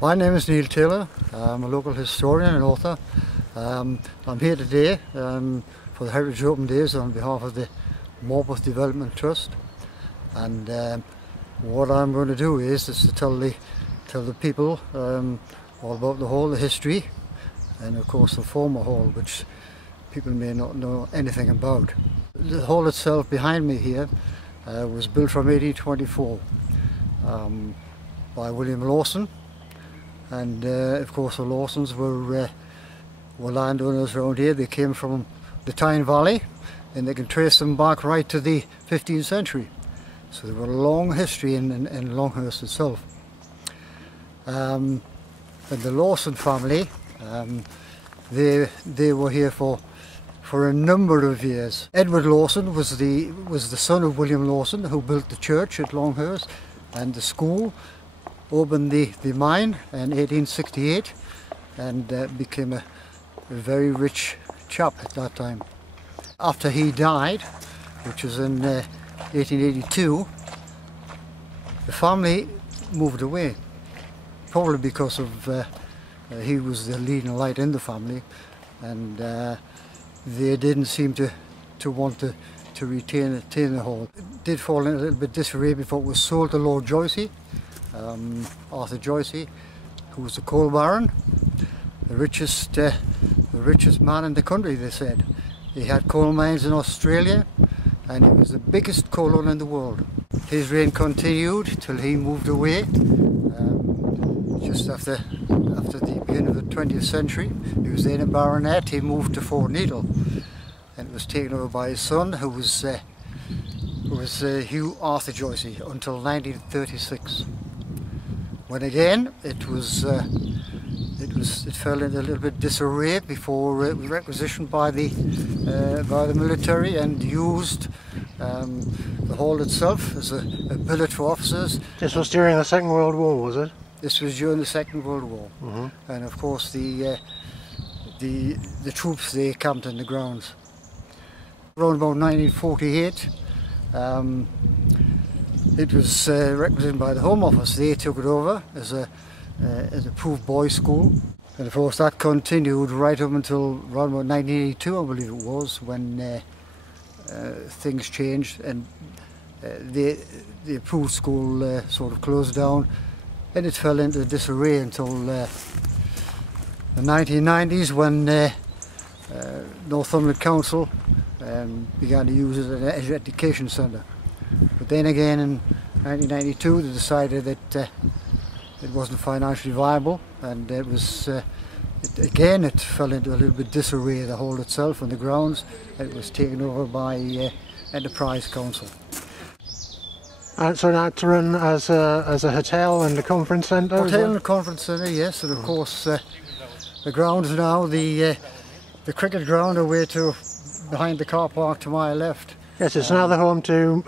My name is Neil Taylor. I'm a local historian and author. I'm here today for the Heritage Open Days on behalf of the Morpeth Development Trust, and what I'm going to do is to tell the people all about the hall, the history, and of course the former hall, which people may not know anything about. The hall itself behind me here was built from 1824 by William Lawson, and of course the Lawsons were landowners around here. They came from the Tyne Valley, and they can trace them back right to the 15th century. So they were a long history in Longhirst itself. And the Lawson family, they were here for a number of years. Edward Lawson was the son of William Lawson, who built the church at Longhirst and the school, opened the mine in 1868, and became a very rich chap at that time. After he died, which was in 1882, the family moved away, probably because of he was the leading light in the family, and they didn't seem to want to retain the hall. It did fall in a little bit disarray before it was sold to Lord Joycey, Arthur Joycey, who was the coal baron, the richest man in the country, they said. He had coal mines in Australia, and he was the biggest coal owner in the world. His reign continued till he moved away, just after the beginning of the 20th century. He was then a baronet. He moved to Fort Needle, and it was taken over by his son, who was Hugh Arthur Joycey, until 1936. When again it fell into a little bit disarray before it was requisitioned by the military and used the hall itself as a billet for officers. This was during the Second World War, was it? This was during the Second World War, and of course the troops, they camped in the grounds. Around about 1948, it was requisitioned by the Home Office. They took it over as a approved boys' school, and of course that continued right up until around about 1982, I believe it was, when things changed and the approved school sort of closed down, and it fell into disarray until the 1990s, when Northumberland Council began to use it as an education centre. But then again in 1992 they decided that it wasn't financially viable, and it was it fell into a little bit disarray, the hall itself and the grounds. It was taken over by Enterprise Council. And so now it's run as a hotel and a conference centre? Hotel and a conference centre, yes, and of course the grounds now, the cricket ground away to behind the car park to my left. Yes, it's now the home to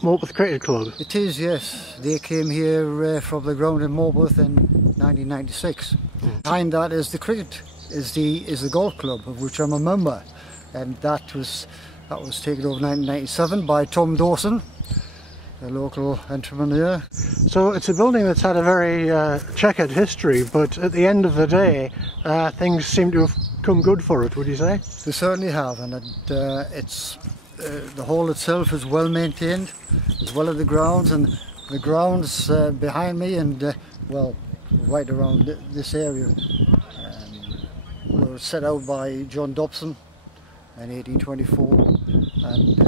Morpeth Cricket Club. It is, yes. They came here from the ground in Morpeth in 1996. Behind that is the cricket, is the golf club, of which I'm a member, and that was taken over in 1997 by Tom Dawson, a local entrepreneur. So it's a building that's had a very checkered history, but at the end of the day, things seem to have come good for it, would you say? They certainly have, and the hall itself is well maintained, as well as the grounds, and the grounds behind me and well, right around this area were set out by John Dobson in 1824, and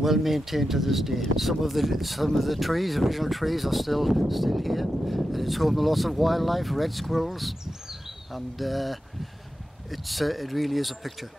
well maintained to this day. Some of the trees, original trees, are still here, and it's home to lots of wildlife, red squirrels, and it really is a picture.